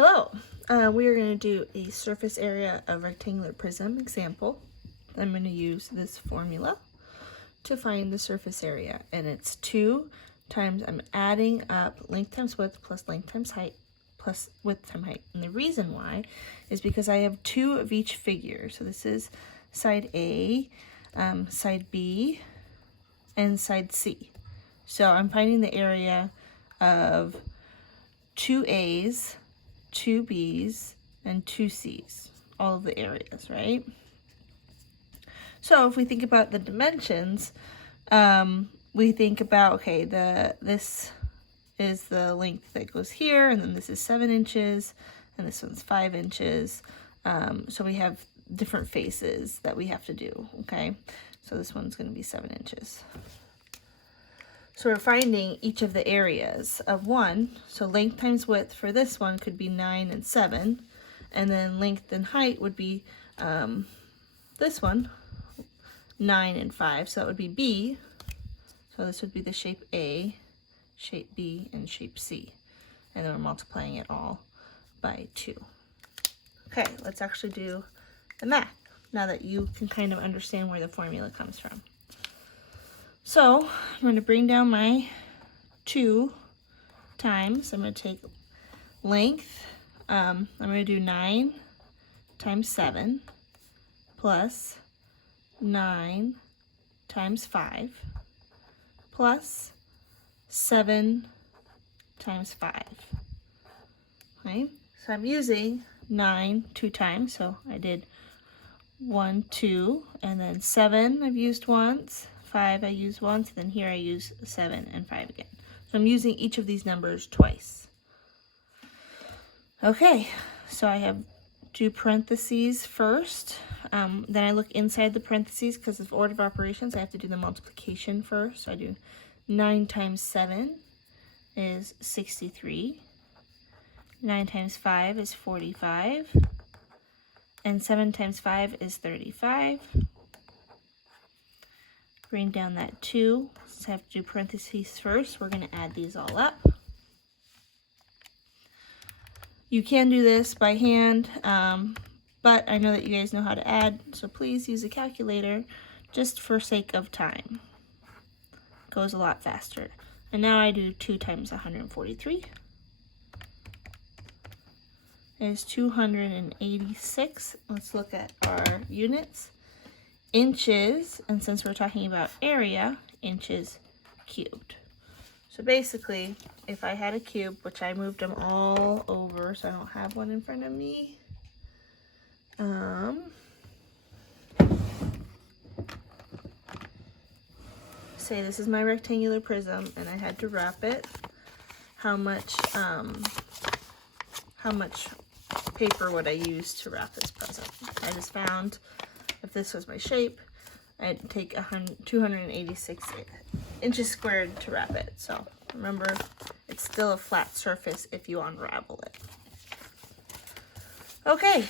Hello, we are going to do a surface area of rectangular prism example. I'm going to use this formula to find the surface area, and it's 2 times, I'm adding up length times width plus length times height plus width times height. And the reason why is because I have 2 of each figure. So this is side A, side B, and side C. So I'm finding the area of 2 A's, 2 B's, and 2 C's, all of the areas, right? So if we think about the dimensions, we think about, okay, this is the length that goes here, and then this is 7 inches, and this one's 5 inches. So we have different faces that we have to do, okay? So this one's going to be 7 inches. So we're finding each of the areas of one. So length times width for this one could be 9 and 7. And then length and height would be this one, 9 and 5. So that would be B. So this would be the shape A, shape B, and shape C. And then we're multiplying it all by 2. Okay, let's actually do the math now that you can kind of understand where the formula comes from. So I'm going to bring down my 2 times. I'm going to take length. I'm going to do 9 times 7 plus 9 times 5 plus 7 times 5. Okay, so I'm using 9 2 times. So I did 1, 2, and then 7 I've used once. 5 I used once, then here I use 7 and 5 again. So I'm using each of these numbers twice. Okay, so I have do parentheses first. Then I look inside the parentheses because of order of operations. I have to do the multiplication first. So I do 9 times 7 is 63. 9 times 5 is 45. And 7 times 5 is 35. Bring down that 2. So I have to do parentheses first. We're going to add these all up. You can do this by hand, but I know that you guys know how to add, so please use a calculator just for sake of time. It goes a lot faster. And now I do 2 times 143 is 286. Let's look at our units. Inches, and since we're talking about area, inches cubed. So basically, if I had a cube, which I moved them all over, so I don't have one in front of me. Say this is my rectangular prism, and I had to wrap it. How much paper would I use to wrap this present? I just found if this was my shape, I'd take 286 inches squared to wrap it. So remember, it's still a flat surface if you unravel it. Okay,